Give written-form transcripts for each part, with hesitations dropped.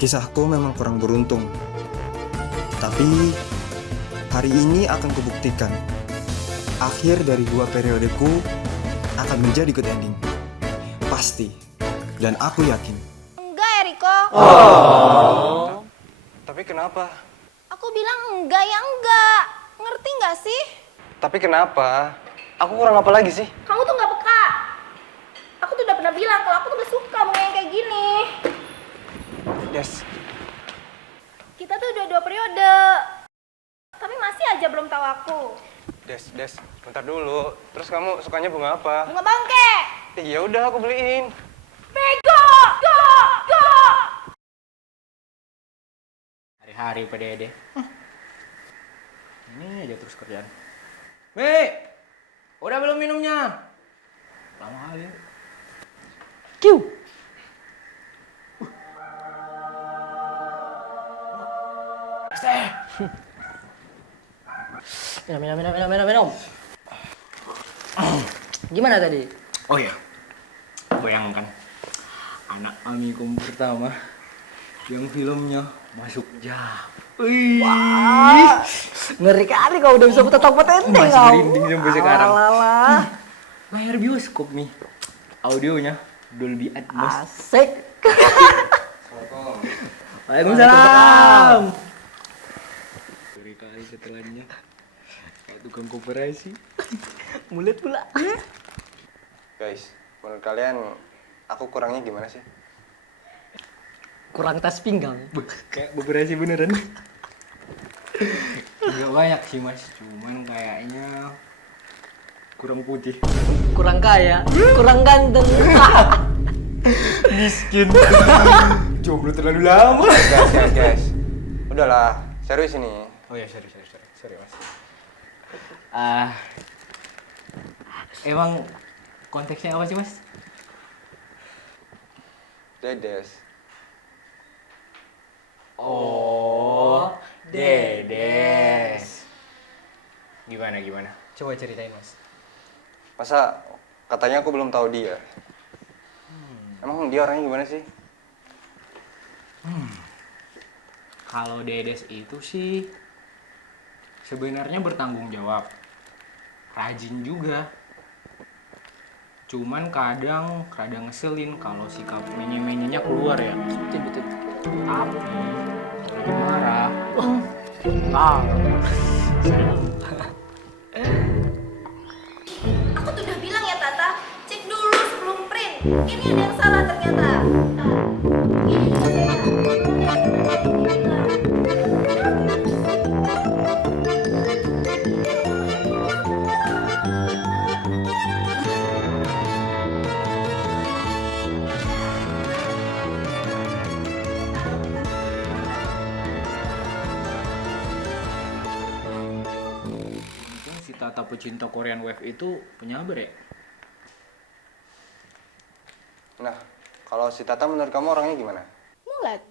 Kisahku memang kurang beruntung. Tapi hari ini akan kubuktikan. Akhir dari 2 periodeku akan menjadi good ending. Pasti. Dan aku yakin. Enggak, Eriko. Tapi kenapa? Aku bilang enggak ya enggak. Ngerti nggak sih? Tapi kenapa? Aku kurang apa lagi sih? Kamu tuh nggak peka. Aku tuh udah pernah bilang kalau aku tuh gak suka bunga yang kayak gini. Yes. Kita tuh udah 2 periode. Tapi masih aja belum tahu aku. Des, bentar dulu. Terus kamu sukanya bunga apa? Bunga bangke. Ya udah aku beliin. Bego! Go! Hari-hari PDD. Ini aja terus kerjaan. Mei, udah belum minumnya? Lama kali. Kiu. Teh. Minum. Gimana tadi? Oh iya. Bayangkan anak amikum pertama yang filmnya masuk jam. Wih. Wah, ngeri kali kau udah bisa tetap potente kau. Masih merinding sampai sekarang. Alah. Layar bioskop nih. Audionya Dolby Atmos. Asik. Waalaikumsalam. Ngeri kali setelannya. Kayak tukang koperasi. Mulut pula. Guys, menurut kalian aku kurangnya gimana sih? Kurang tas pinggang. Kayak koperasi beneran. Enggak banyak sih mas, cuman kayaknya kurang putih. Kurang kaya, kurang ganteng. Miskin. Jomblo terlalu lama. Guys. Udahlah, serius ini. Oh ya, sorry mas. Emang konteksnya apa sih mas? Dedes. Oh, Dedes. Gimana? Coba ceritain mas. Masa katanya aku belum tahu dia? Emang dia orangnya gimana sih? Kalau Dedes itu sih sebenarnya bertanggung jawab, rajin juga. Cuman kadang ngeselin kalau sikap menye-menyenya keluar ya. Betul. Tapi kalau dia marah, Aku tuh udah bilang ya Tata, cek dulu sebelum print. Ini ada yang salah ternyata. untung si Tata pecinta Korean Wave itu penyabar ya. Nah, kalau si Tata menurut kamu orangnya gimana? Mulat.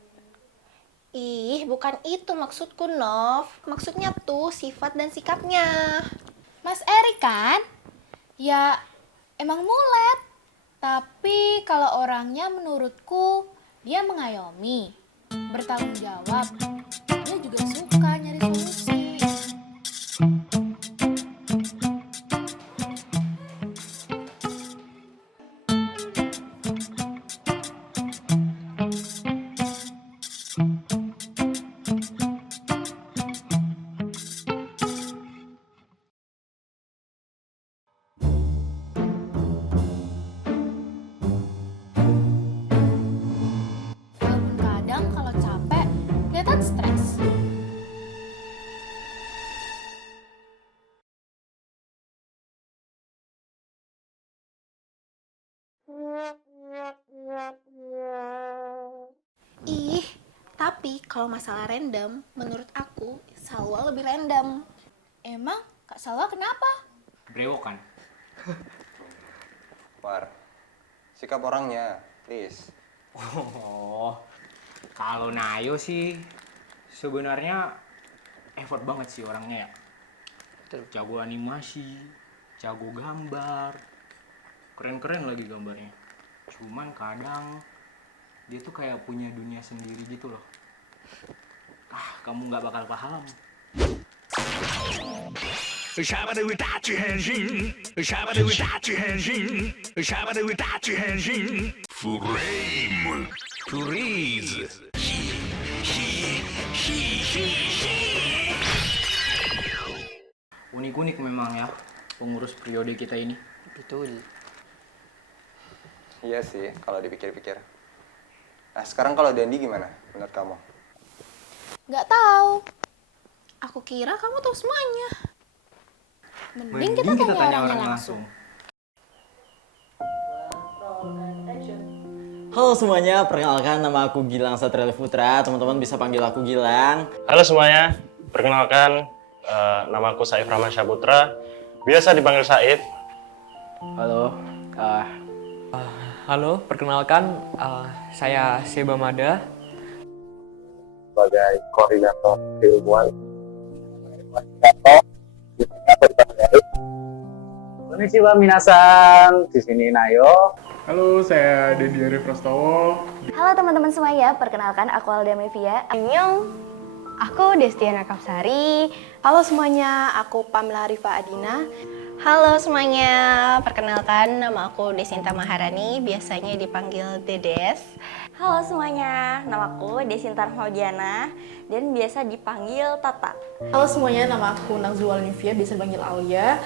Ih, bukan itu maksudku, Nov. Maksudnya tuh sifat dan sikapnya. Mas Eri kan? Ya emang mulet. Tapi kalau orangnya menurutku dia mengayomi, bertanggung jawab. Dia juga suka nyari solusi. Walaupun kadang kalau capek, kelihatan stres. Ih, tapi kalau masalah random, menurut aku Salwa lebih random. Emang Kak Salwa kenapa? Brewok kan? War, sikap orangnya, please. Oh, kalau Nayo sih sebenarnya effort banget sih orangnya ya. Jago animasi, jago gambar, keren-keren lagi gambarnya. Cuman kadang dia tuh kayak punya dunia sendiri gitu loh. Kamu nggak bakal paham. Frame. Freeze. Unik-unik memang ya pengurus periode kita ini. Betul. Iya sih, kalau dipikir-pikir. Nah, sekarang kalau Dandi gimana menurut kamu? Nggak tahu. Aku kira kamu tahu semuanya. Mending kita tanya orangnya langsung. Halo semuanya, perkenalkan nama aku Gilang Satria Putra. Teman-teman bisa panggil aku Gilang. Halo semuanya, perkenalkan nama aku Saif Rahman Syaputra, biasa dipanggil Saif. Halo. Halo, perkenalkan saya Seba Mada. Sebagai koordinator keilmuan. Konnichiwa minasan, di sini Nayo. Halo, saya Dendi Arif Prastowo. Halo teman-teman semuanya, perkenalkan aku Alda Mevia. Annyeong, aku Destiana Kapsari. Halo semuanya, aku Pamela Rifa Adina. Halo semuanya, perkenalkan nama aku Desinta Maharani, biasanya dipanggil Dedes. Halo semuanya, namaku Desinta Maudiana dan biasa dipanggil Tata. Halo semuanya, nama aku Nazul Nivia, biasa dipanggil Alia.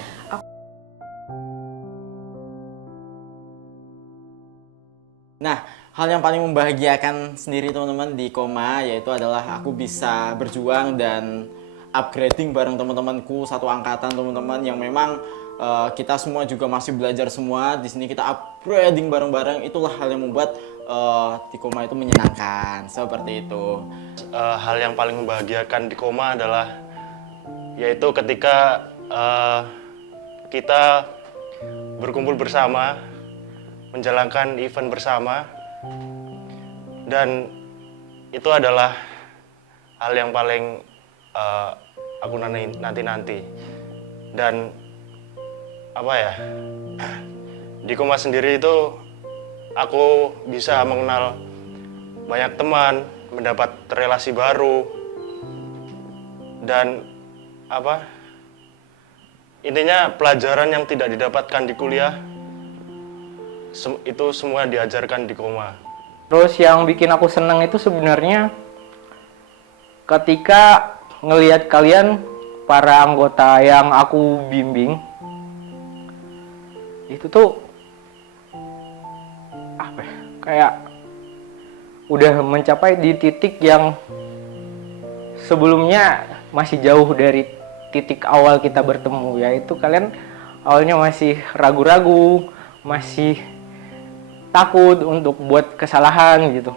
Nah, hal yang paling membahagiakan sendiri teman-teman di Koma yaitu adalah aku bisa berjuang dan upgrading bareng teman-temanku satu angkatan teman-teman yang memang kita semua juga masih belajar semua. Di sini kita upgrading bareng-bareng. Itulah hal yang membuat di Koma itu menyenangkan seperti itu. Hal yang paling membahagiakan di Koma adalah yaitu ketika kita berkumpul bersama, menjalankan event bersama, dan itu adalah hal yang paling aku nanti-nanti. Dan apa ya, di Koma sendiri itu aku bisa mengenal banyak teman, mendapat relasi baru, dan apa, intinya pelajaran yang tidak didapatkan di kuliah itu semua diajarkan di Koma. Terus yang bikin aku senang itu sebenarnya ketika ngelihat kalian para anggota yang aku bimbing, itu tuh apa ya, kayak udah mencapai di titik yang sebelumnya masih jauh dari titik awal kita bertemu, yaitu kalian awalnya masih ragu-ragu, masih takut untuk buat kesalahan gitu.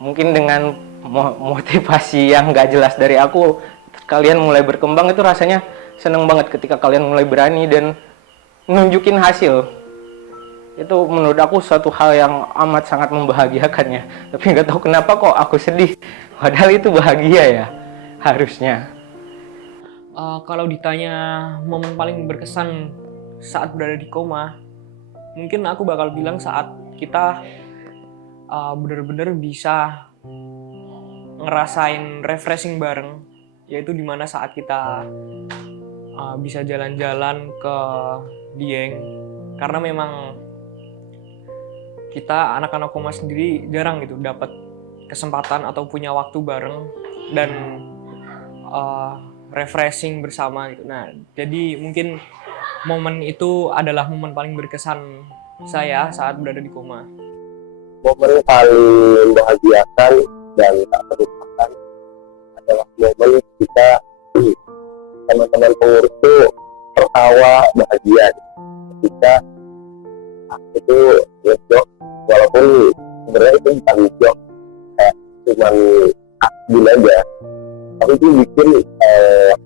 Mungkin dengan motivasi yang gak jelas dari aku, kalian mulai berkembang. Itu rasanya seneng banget ketika kalian mulai berani dan nunjukin hasil. Itu menurut aku suatu hal yang amat sangat membahagiakannya. Tapi gak tahu kenapa kok aku sedih, padahal itu bahagia ya harusnya. Kalau ditanya momen paling berkesan saat berada di Koma, mungkin aku bakal bilang saat kita benar-benar bisa ngerasain refreshing bareng, yaitu dimana saat kita bisa jalan-jalan ke Dieng, karena memang kita anak-anak Koma sendiri jarang gitu dapat kesempatan atau punya waktu bareng dan refreshing bersama gitu. Nah, jadi mungkin momen itu adalah momen paling berkesan saya saat berada di Koma. Momen paling membahagiakan dan tak terlupakan adalah momen kita teman-teman pengurus itu tertawa bahagia ketika itu ngejok, walaupun sebenarnya itu bukan ngejok, kayak cuma aktif aja, tapi itu bikin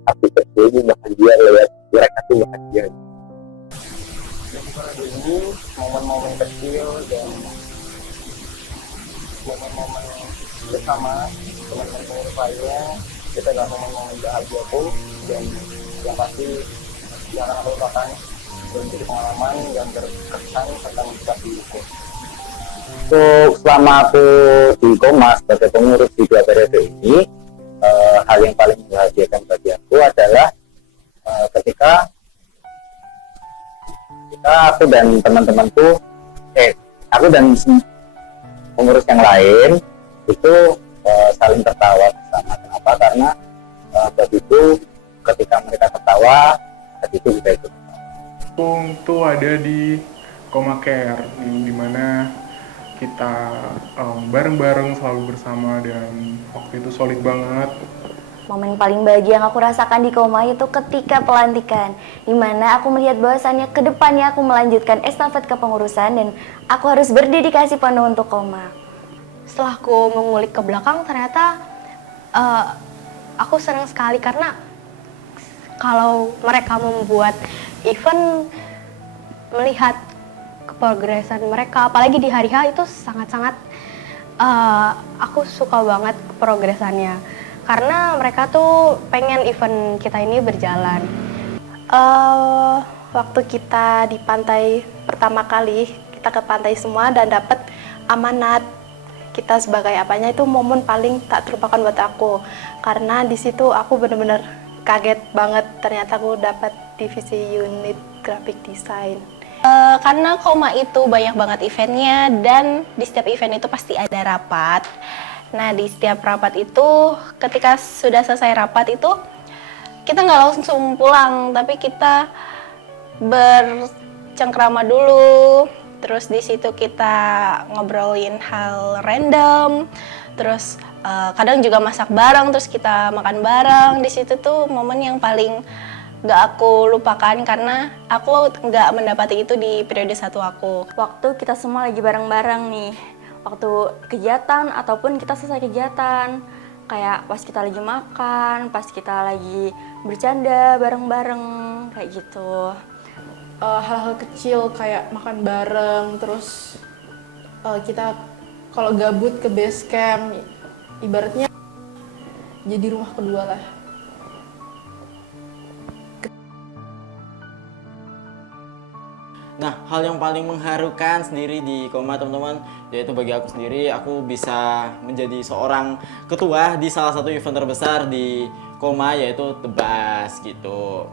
hati kecil ini bahagia, lihat mereka tuh bahagia. Jadi pada ini momen-momen kecil dan momen-momen bersama teman-teman lainnya, kita adalah momen-momen bahagia pun, dan yang pasti jangan lupakan, menjadi pengalaman yang berkesan tentang kita hidup. Untuk selama aku di Koma sebagai pengurus di 2 periode ini, hal yang paling membahagiakan bagi aku adalah ketika aku dan teman-temanku, aku dan pengurus yang lain itu saling tertawa bersama. Kenapa? Karena begitu ketika mereka tertawa, begitu kita ikut. Itu ada di Koma Care, yang dimana kita bareng-bareng selalu bersama dan waktu itu solid banget. Momen paling bahagia yang aku rasakan di Koma itu ketika pelantikan, dimana aku melihat bahwasannya ke depannya aku melanjutkan estafet kepengurusan dan aku harus berdedikasi penuh untuk Koma. Setelah aku mengulik ke belakang, ternyata aku senang sekali karena kalau mereka membuat event, melihat keprogresan mereka, apalagi di hari H itu sangat-sangat aku suka banget progresannya karena mereka tuh pengen event kita ini berjalan. Waktu kita di pantai pertama kali, kita ke pantai semua dan dapat amanat kita sebagai apanya, itu momen paling tak terlupakan buat aku karena di situ aku bener-bener kaget banget, ternyata aku dapat divisi unit graphic design. Karena Koma itu banyak banget eventnya dan di setiap event itu pasti ada rapat. Nah, di setiap rapat itu ketika sudah selesai rapat itu kita nggak langsung pulang, tapi kita bercengkrama dulu. Terus di situ kita ngobrolin hal random. Terus kadang juga masak bareng, terus kita makan bareng. Di situ tuh momen yang paling gak aku lupakan karena aku gak mendapati itu di periode 1 aku. Waktu kita semua lagi bareng-bareng nih, waktu kegiatan ataupun kita selesai kegiatan, kayak pas kita lagi makan, pas kita lagi bercanda bareng-bareng, kayak gitu. Hal-hal kecil kayak makan bareng, terus kita kalau gabut ke base camp, ibaratnya jadi rumah kedua lah. Nah, hal yang paling mengharukan sendiri di Koma teman-teman, yaitu bagi aku sendiri, aku bisa menjadi seorang ketua di salah satu event terbesar di Koma, yaitu Tebas gitu.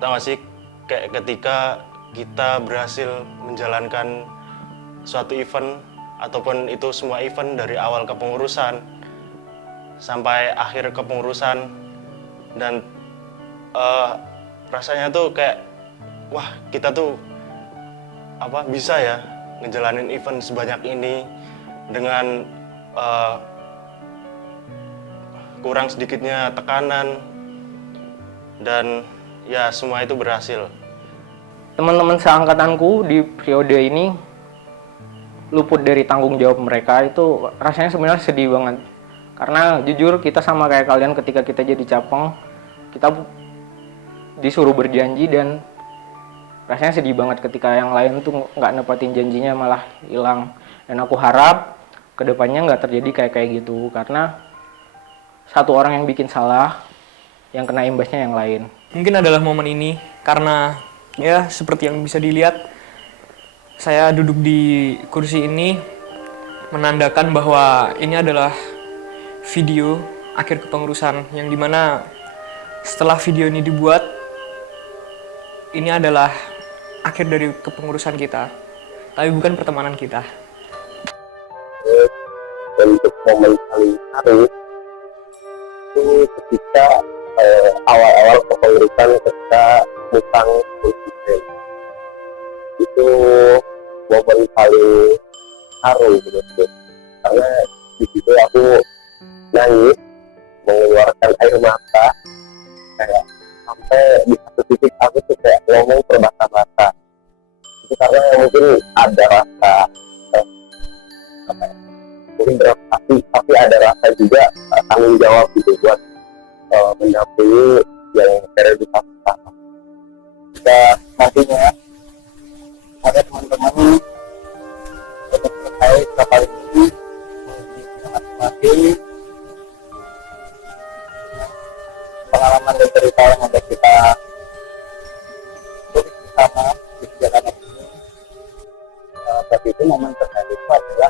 Tahu gak sih, kayak ketika kita berhasil menjalankan suatu event, ataupun itu semua event dari awal kepengurusan sampai akhir kepengurusan, dan rasanya tuh kayak, wah kita tuh bisa ya ngejalanin event sebanyak ini dengan kurang sedikitnya tekanan, dan ya semua itu berhasil. Teman-teman seangkatanku di periode ini luput dari tanggung jawab mereka, itu rasanya sebenarnya sedih banget. Karena jujur kita sama kayak kalian, ketika kita jadi capeng, kita disuruh berjanji dan rasanya sedih banget ketika yang lain tuh nggak nepatin janjinya malah hilang. Dan aku harap kedepannya nggak terjadi kayak gitu, karena satu orang yang bikin salah, yang kena imbasnya yang lain. Mungkin adalah momen ini karena ya seperti yang bisa dilihat, saya duduk di kursi ini menandakan bahwa ini adalah video akhir kepengurusan, yang dimana setelah video ini dibuat, ini adalah akhir dari kepengurusan kita, tapi bukan pertemanan kita. Untuk momen paling haru itu ketika awal-awal kepengurusan, ketika Musang presiden, itu momen paling haru menurutku, karena di situ aku nangis, mengeluarkan air mata, kayak sampai di satu titik aku tuh kayak ngomong terbata-bata. Itu karena mungkin ada rasa mungkin berempati, tapi ada rasa juga tanggung jawab gitu buat mendampingi yang periode pertama. Jika nantinya ada teman-teman untuk selesai kapal ini masing-masing, pengalaman dan cerita yang ada kita tulis bersama di perjalanan ini, tapi itu momen terbaik itu adalah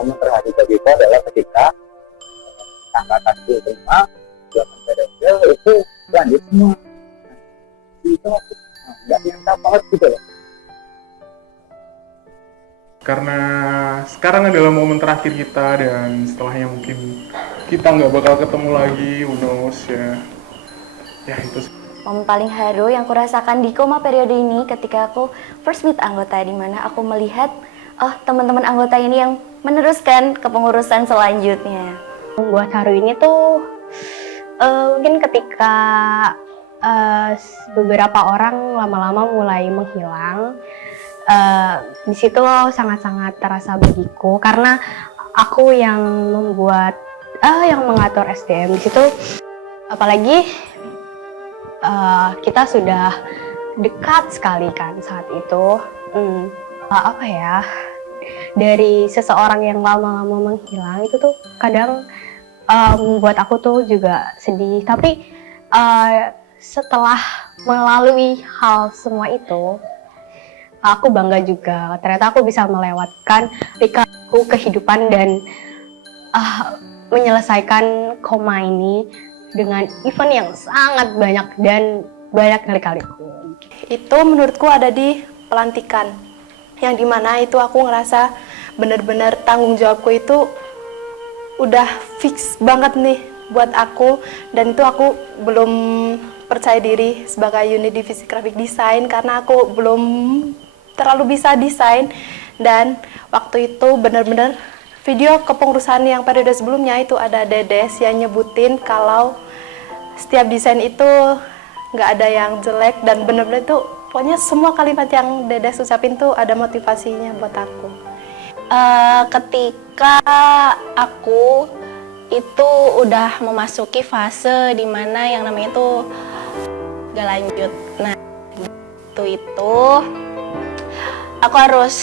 momen terharu bagiku adalah ketika angkatan di rumah zaman periode itu lanjut semua. Itu aku nggak nyangka banget gitu loh. Karena sekarang adalah momen terakhir kita dan setelahnya mungkin kita nggak bakal ketemu lagi, who knows ya. Ya itu. Momen paling haru yang kurasakan di Koma periode ini ketika aku first meet anggota, di mana aku melihat teman-teman anggota ini yang meneruskan kepengurusan selanjutnya. Membuat haru ini tuh mungkin ketika beberapa orang lama-lama mulai menghilang. Di situ sangat-sangat terasa bagiku karena aku yang membuat yang mengatur SDM di situ, apalagi kita sudah dekat sekali kan saat itu. Apa ya, dari seseorang yang lama-lama menghilang itu tuh kadang membuat aku tuh juga sedih. Tapi setelah melalui hal semua itu, aku bangga juga. Ternyata aku bisa melewatkan liku kehidupan dan menyelesaikan Koma ini dengan event yang sangat banyak dan banyak kali-kaliku. Itu menurutku ada di pelantikan, yang dimana itu aku ngerasa benar-benar tanggung jawabku itu udah fix banget nih buat aku, dan itu aku belum percaya diri sebagai unit divisi graphic design karena aku belum terlalu bisa desain. Dan waktu itu benar-benar video kepengurusan yang periode sebelumnya itu ada Dedes yang nyebutin kalau setiap desain itu nggak ada yang jelek, dan benar-benar itu pokoknya semua kalimat yang Dedes ucapin tuh ada motivasinya buat aku. Ketika aku itu udah memasuki fase dimana yang namanya itu gak lanjut. Nah, itu aku harus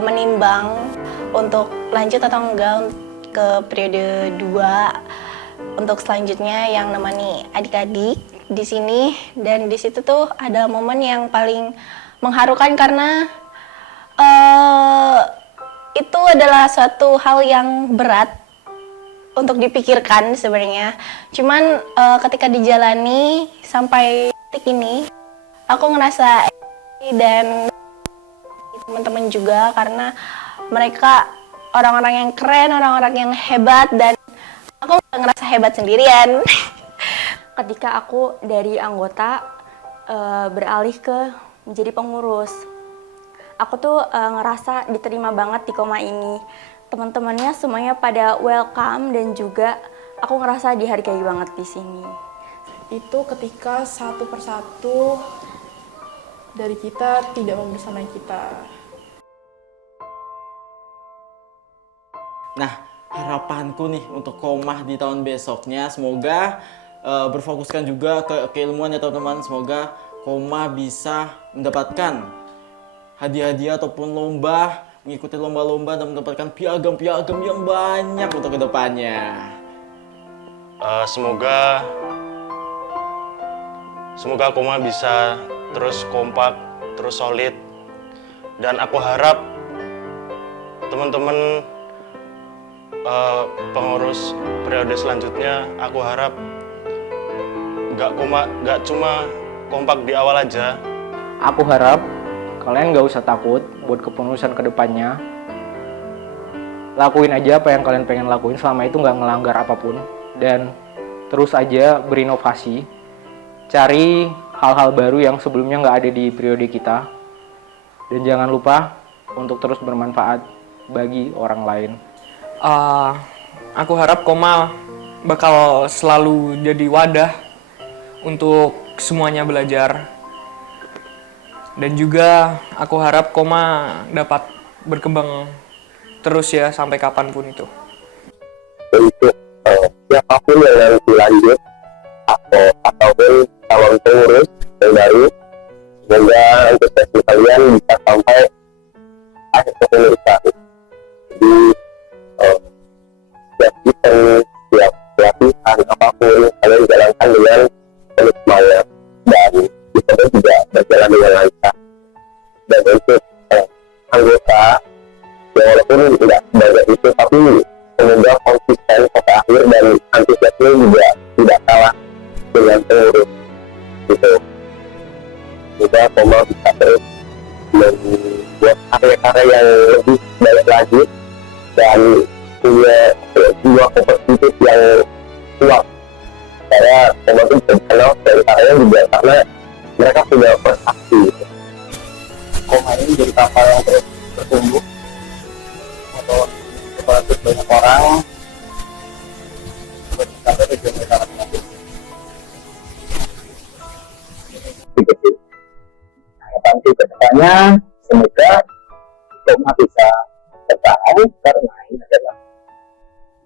menimbang untuk lanjut atau enggak ke periode 2 untuk selanjutnya yang namanya adik-adik di sini. Dan di situ tuh ada momen yang paling mengharukan karena itu adalah suatu hal yang berat untuk dipikirkan sebenarnya. Cuman ketika dijalani sampai titik ini, aku ngerasa dan teman-teman juga karena mereka orang-orang yang keren, orang-orang yang hebat, dan aku nggak ngerasa hebat sendirian. Ketika aku dari anggota beralih ke menjadi pengurus, aku tuh ngerasa diterima banget di Koma ini. Teman-temannya semuanya pada welcome dan juga aku ngerasa dihargai banget di sini. Itu ketika satu persatu dari kita tidak membersamai kita. Nah, harapanku nih untuk Koma di tahun besoknya, semoga berfokuskan juga ke keilmuan ya teman-teman. Semoga Koma bisa mendapatkan hadiah-hadiah ataupun lomba, mengikuti lomba-lomba dan mendapatkan piagam-piagam yang banyak untuk kedepannya. Semoga Koma bisa terus kompak, terus solid, dan aku harap teman-teman pengurus periode selanjutnya, aku harap nggak cuma kompak di awal aja. Aku harap kalian nggak usah takut buat kepengurusan kedepannya. Lakuin aja apa yang kalian pengen lakuin, selama itu nggak ngelanggar apapun, dan terus aja berinovasi, cari hal-hal baru yang sebelumnya nggak ada di periode kita, dan jangan lupa untuk terus bermanfaat bagi orang lain. Aku harap Koma bakal selalu jadi wadah untuk semuanya belajar. Dan juga aku harap Koma dapat berkembang terus ya sampai kapanpun itu. Untuk siapapun yang nanti lanjut ataupun calon pengurus yang baru, semoga antusiasme kalian bisa sampai akhir kepengurusan. Jadi setiap event, setiap pelatihan apapun kalian jalankan dengan penuh semangat dan kita juga berjalan dengan lancar. Dan untuk anggota yang walaupun tidak tapi semoga konsisten sampai akhir dan antusiasme juga tidak kalah dengan pengurus gitu. Juga Koma bisa terus membuat karya-karya yang lebih baik lagi dan punya jiwa kompetitif yang kuat. Saya Koma itu dikenal dari karyanya juga karena mereka punya prestasi. Koma ini jadi kapal yang terus bertumbuh atau membantu banyak orang untuk mencapai tujuan mereka masing-masing. Harapanku ke depannya semoga Koma bisa bertahan karena ini adalah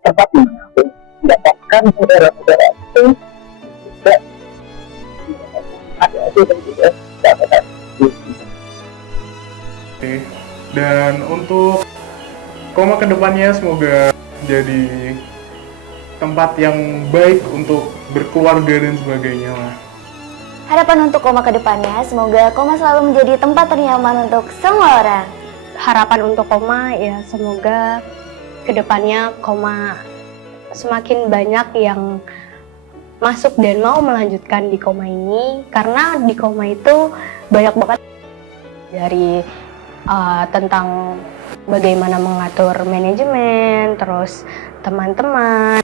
tempat dimana aku mendapatkan saudara-saudara itu juga ada dan juga dapat. Oke. Dan untuk Koma kedepannya semoga jadi tempat yang baik untuk berkeluarga dan sebagainya lah. Harapan untuk Koma ke depannya, semoga Koma selalu menjadi tempat ternyaman untuk semua orang. Harapan untuk Koma ya semoga kedepannya Koma semakin banyak yang masuk dan mau melanjutkan di Koma ini, karena di Koma itu banyak banget dari tentang bagaimana mengatur manajemen, terus teman-teman.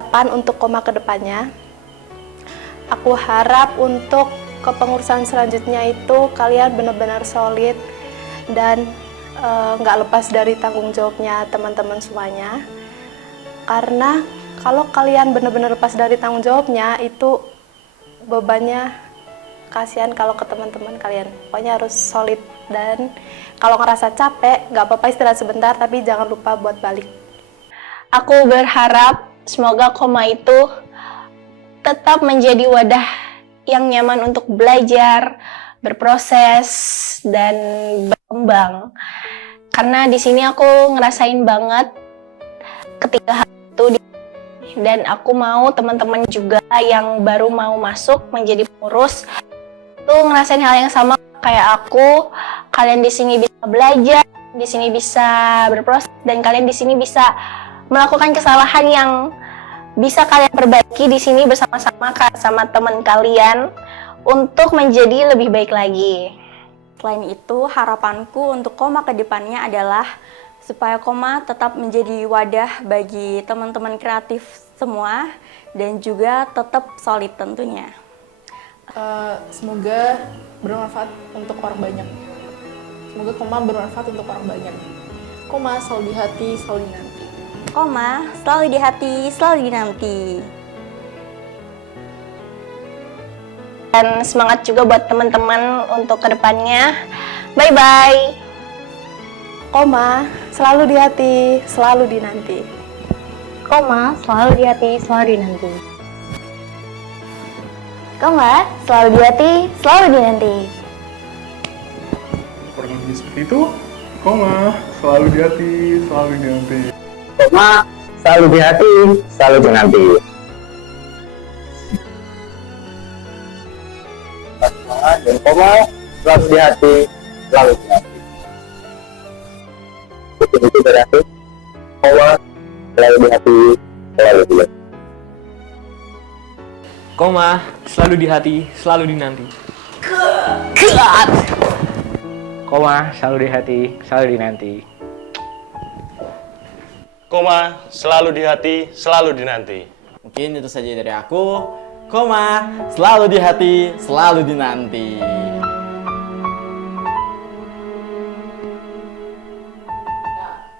Harapan untuk Koma ke depannya, aku harap untuk kepengurusan selanjutnya itu kalian benar-benar solid dan nggak lepas dari tanggung jawabnya teman-teman semuanya. Karena kalau kalian benar-benar lepas dari tanggung jawabnya, itu bebannya kasihan kalau ke teman-teman kalian. Pokoknya harus solid, dan kalau ngerasa capek, nggak apa-apa istirahat sebentar, tapi jangan lupa buat balik. Aku berharap semoga Koma itu tetap menjadi wadah yang nyaman untuk belajar, berproses, dan berkembang. Karena di sini aku ngerasain banget ketika itu, dan aku mau teman-teman juga yang baru mau masuk menjadi pengurus tuh ngerasain hal yang sama kayak aku. Kalian di sini bisa belajar, di sini bisa berproses, dan kalian di sini bisa melakukan kesalahan yang bisa kalian perbaiki di sini bersama-sama sama teman kalian untuk menjadi lebih baik lagi. Selain itu, harapanku untuk Koma ke depannya adalah supaya Koma tetap menjadi wadah bagi teman-teman kreatif semua dan juga tetap solid tentunya. Semoga bermanfaat untuk orang banyak. Semoga Koma bermanfaat untuk orang banyak. Koma selalu di hati, selalu dinanti. Koma selalu di hati, selalu dinanti. Dan semangat juga buat teman-teman untuk kedepannya. Bye-bye. Koma selalu di hati, selalu dinanti. Koma selalu di hati, selalu dinanti. Koma selalu di hati, selalu dinanti. Kurang lebih seperti itu. Koma selalu di hati, selalu dinanti. Koma selalu di hati, selalu dinanti. Dan Koma selalu di hati, selalu dinanti. Itu dari aku. Koma selalu di hati, selalu dinanti. Koma selalu di hati, selalu dinanti. Koma selalu di hati, selalu dinanti. Koma selalu di hati, selalu dinanti. Mungkin itu saja dari aku. Koma selalu di hati, selalu dinanti.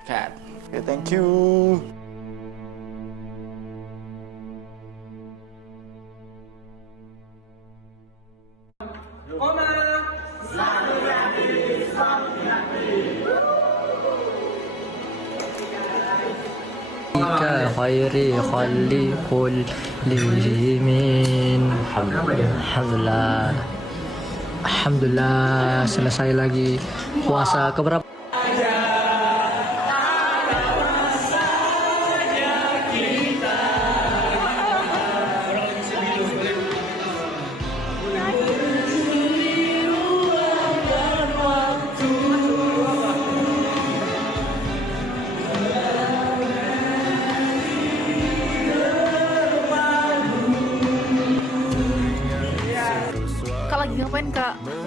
Cut. Okay, thank you. Khairi khalikul limin. Alhamdulillah selesai lagi puasa keberapa?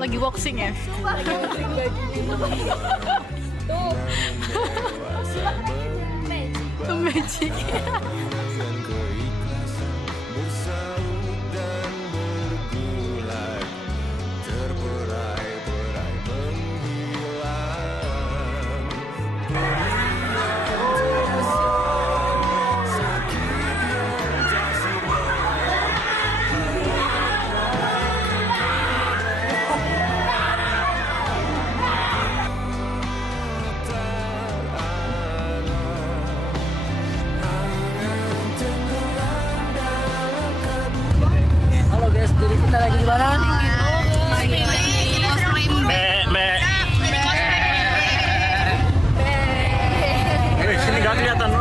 lagi boxing ya? Tuh. Tuh magic. Halo guys, jadi kita lagi di mana? Sini gak kelihatan,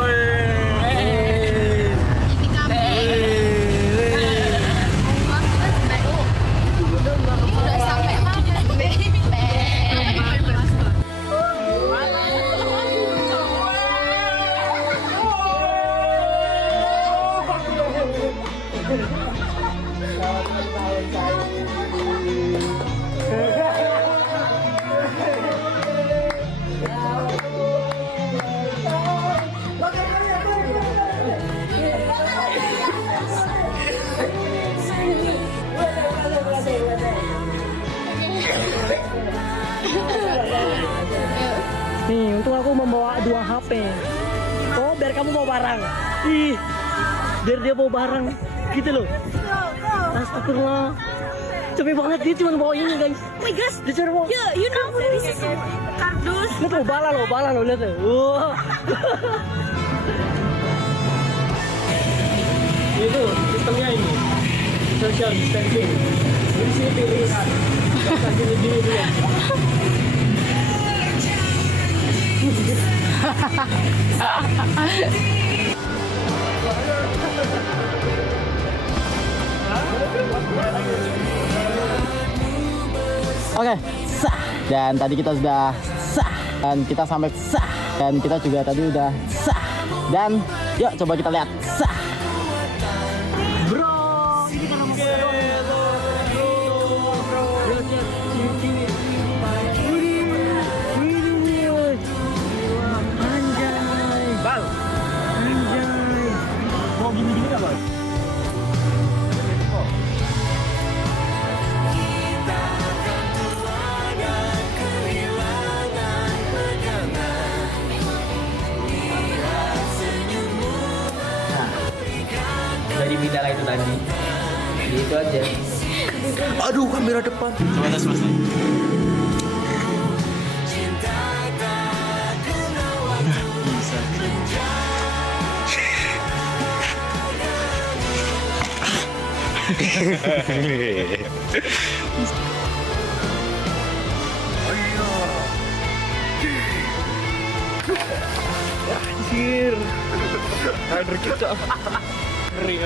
Nih, untung aku membawa 2 HP. Oh, biar kamu bawa barang. Ih, biar dia bawa barang. Gitu loh. Astagfirullah. Capek banget, dia cuma bawa ini guys. Oh my gosh, dia cuma bawa. Yeah, you know this is kardus. Lihat tuh, bala loh, lihat tuh. Wah. Itu sistemnya ini. Social distancing. Ini sih pilihan. Kita gini-gini dulu. Oke, sah. Dan tadi kita sudah sah. Dan kita sampai sah. Dan kita juga tadi udah sah. Dan yuk coba kita lihat sah. Bro, ini kan nama kita doang. Mau gini-gini nggak, Bang? Dari bidara itu tadi, itu aja. Aduh, kamera depan. Coba tes mas. Anjir. Rider kita. Ngeri.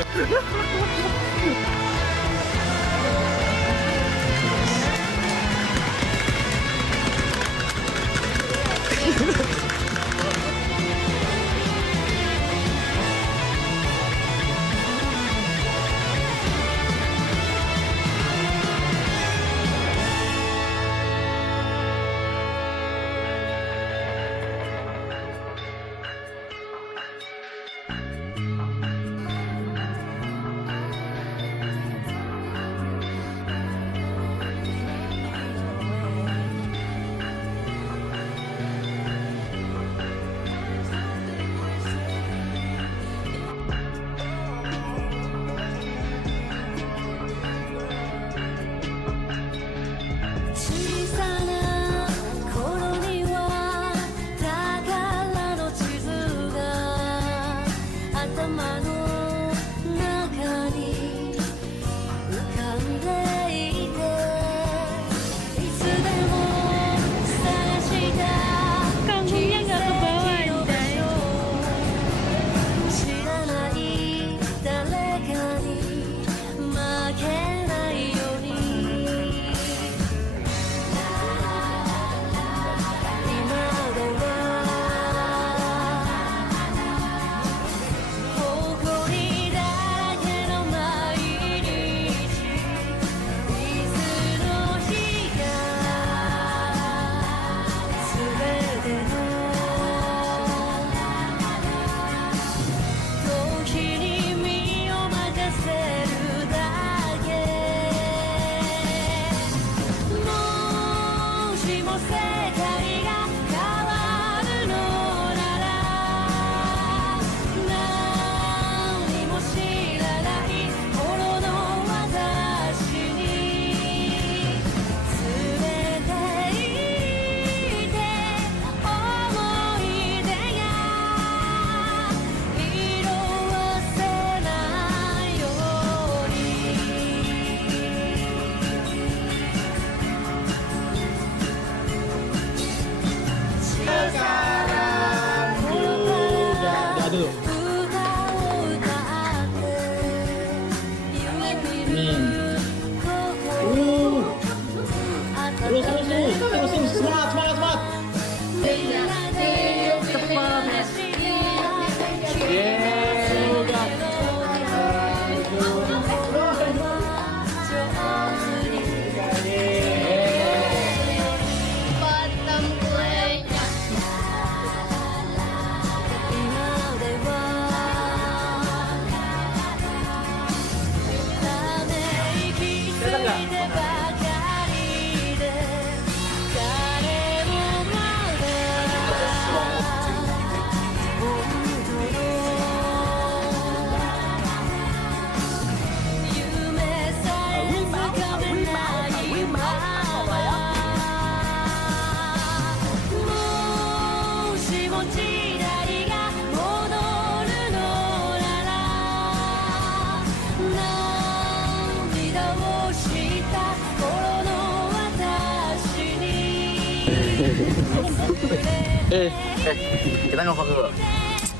Kita ngevlog dulu.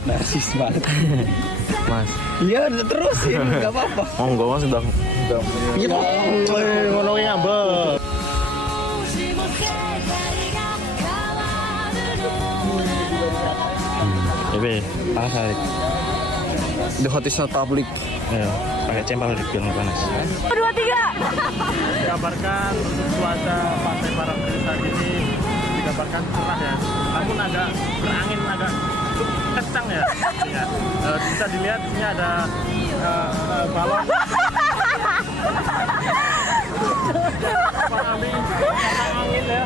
Narsis banget. Mas. Iya, udah terusin, nggak apa-apa. Oh enggak, Mas udah. Iya, ngomongin abang. Panas. The hottest not public. Ayo, pakai cempal di biar panas. 2, 3. Dikabarkan untuk cuaca Pantai Parangtritis saat ini dikabarkan cerah ya, namun agak berangin agak cukup kencang ya. Ya. Bisa dilihat di sini ada balon. Angin ya.